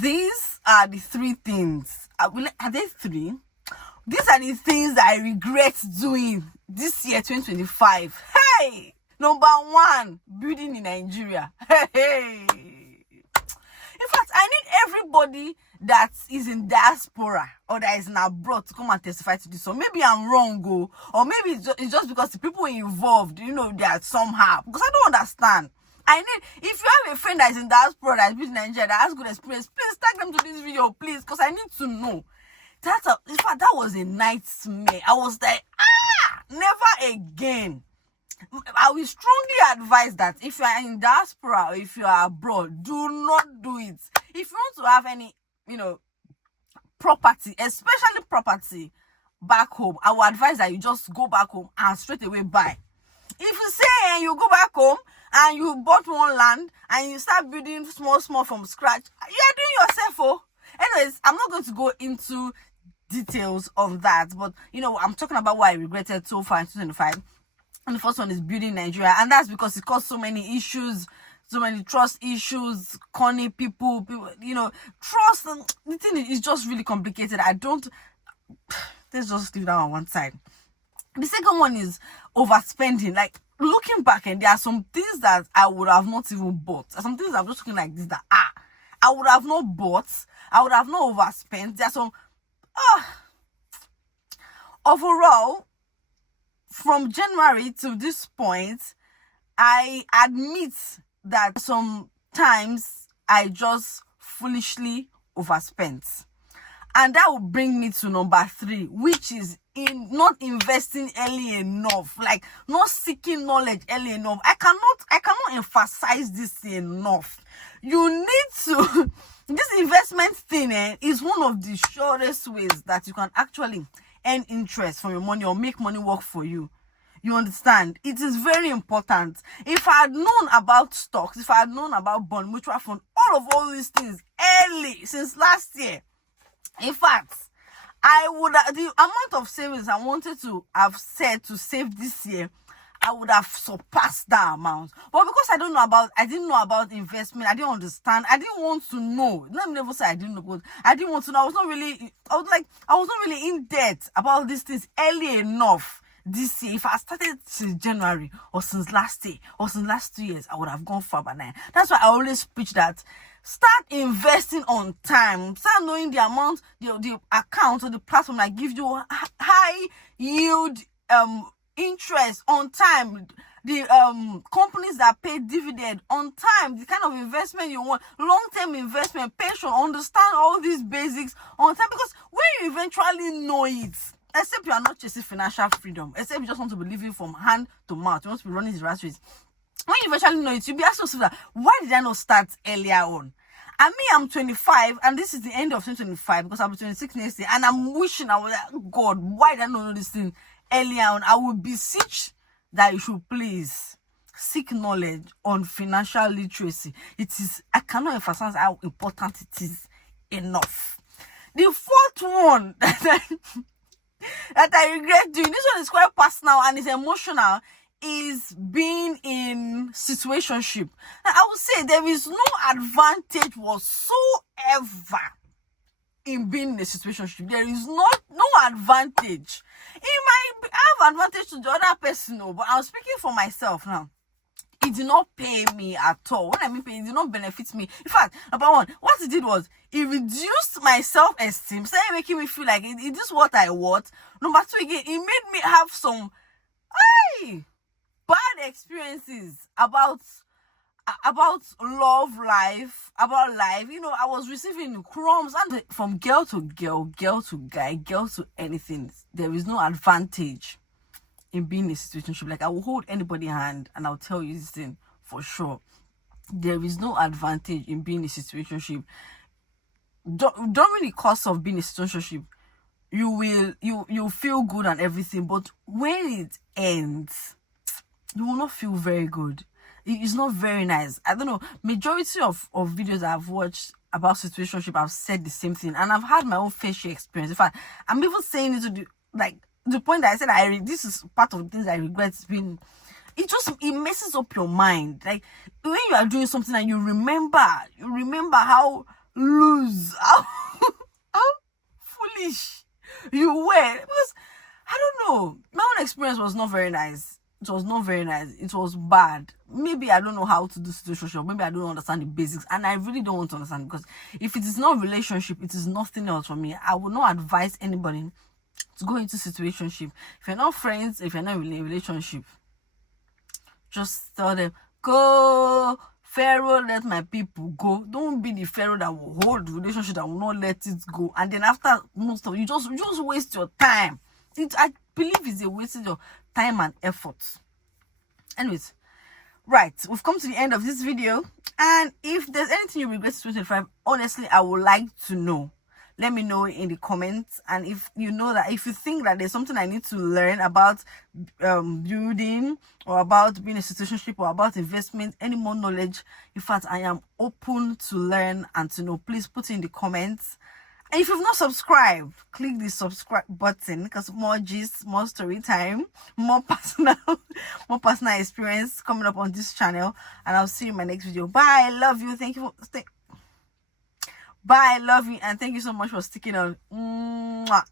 these are the three things. Are there three? These are the things that I regret doing this year, 2025. Hey! Number one, building in Nigeria. Hey! In fact, I need everybody that is in diaspora or that is in abroad to come and testify to this. So maybe I'm wrong, or maybe it's just because the people involved, they are somehow. Because I don't understand. If you have a friend that is in diaspora that is building in Nigeria that has good experience, please tag them to this video, please, because I need to know. In fact, that was a nightmare. I was like, never again. I will strongly advise that if you are in diaspora or if you are abroad, do not do it. If you want to have any, property, especially property back home, I will advise that you just go back home and straight away buy. If you say you go back home and you bought one land and you start building small from scratch, you are doing yourself. Anyways, I'm not going to go into details on that, but I'm talking about what I regretted so far in 2025. And the first one is building Nigeria, and that's because it caused so many issues, so many trust issues, corny people, trust. And the thing is just really complicated. Let's just leave that on one side. The second one is overspending. Like, looking back, and there are some things that I would have not even bought. Some things I'm just looking like this that I would have not bought. I would have not overspent. There are some overall, from January to this point, I admit that sometimes I just foolishly overspent. And that will bring me to number 3, which is in not investing early enough, like not seeking knowledge early enough. I cannot emphasize this enough. You need to this investment thing is one of the surest ways that you can actually earn interest from your money or make money work for you. You understand? It is very important. If I had known about stocks, if I had known about bond, mutual fund, all these things early since last year, in fact, the amount of savings I wanted to have said to save this year, I would have surpassed that amount. But because I didn't know about investment, I didn't understand, I didn't want to know. Let me never say I didn't know, but I didn't want to know. I was not really in debt about these things early enough this year. If I started since January or since last year or since last 2 years, I would have gone far by now. That's why I always preach that. Start investing on time. Start knowing the amount, the account or the platform that gives you high yield interest on time. The companies that pay dividend on time. The kind of investment you want, long-term investment, pension. Understand all these basics on time, because when you eventually know it, except you are not chasing financial freedom, except you just want to be living from hand to mouth, you want to be running the rat race. When you eventually know it, you'll be asking yourself, why did I not start earlier on? And me, I'm 25, and this is the end of 2025, because I'll be 26 next year, and I'm wishing, I was like, God, why did I not know this thing earlier on? I will beseech that you should please seek knowledge on financial literacy. I cannot emphasize how important it is enough. The fourth one that I regret doing, this one is quite personal and it's emotional, is being in situationship. Now, I would say there is no advantage whatsoever in being in a situationship. There is no advantage. It might have advantage to the other person, but I'm speaking for myself now. It did not pay me at all. When I mean pay, it did not benefit me. In fact, number one, what it did was it reduced my self-esteem, started making me feel like it is what I want. Number two, again, it made me have some bad experiences about love life, about life. I was receiving crumbs, and from girl to girl, girl to guy, girl to anything. There is no advantage in being in a situationship. Like, I will hold anybody's hand and I'll tell you this thing for sure. There is no advantage in being in a situationship. During the course of being in a situationship, you'll feel good and everything, but when it ends, you will not feel very good. It's not very nice. I don't know, majority of videos I've watched about situationship, I've said the same thing, and I've had my own fair share experience. In fact, I'm even saying it to the point that I said this is part of the things I regret being. It messes up your mind. Like, when you are doing something and you remember how lose. How foolish you were. Because I don't know, my own experience was not very nice. It was not very nice. It was bad. Maybe I don't know how to do situationship. Maybe I don't understand the basics, and I really don't want to understand, because if it is not relationship, it is nothing else for me. I would not advise anybody to go into situationship. If you're not friends, if you're not in a relationship, just tell them, go Pharaoh, let my people go. Don't be the Pharaoh that will hold the relationship, that will not let it go, and then after most of you just waste your time. I believe it's a waste of time and effort. Anyways, right, we've come to the end of this video, and if there's anything you regret in 2025, honestly, I would like to know. Let me know in the comments. And if you know that, if you think that there's something I need to learn about building, or about being a situationship, or about investment, any more knowledge, in fact, I am open to learn and to know. Please put in the comments. And if you've not subscribed, click the subscribe button, because more gist, more story time, more personal experience coming up on this channel. And I'll see you in my next video. Bye. I love you. Thank you for Bye. I love you, and thank you so much for sticking on. Mwah.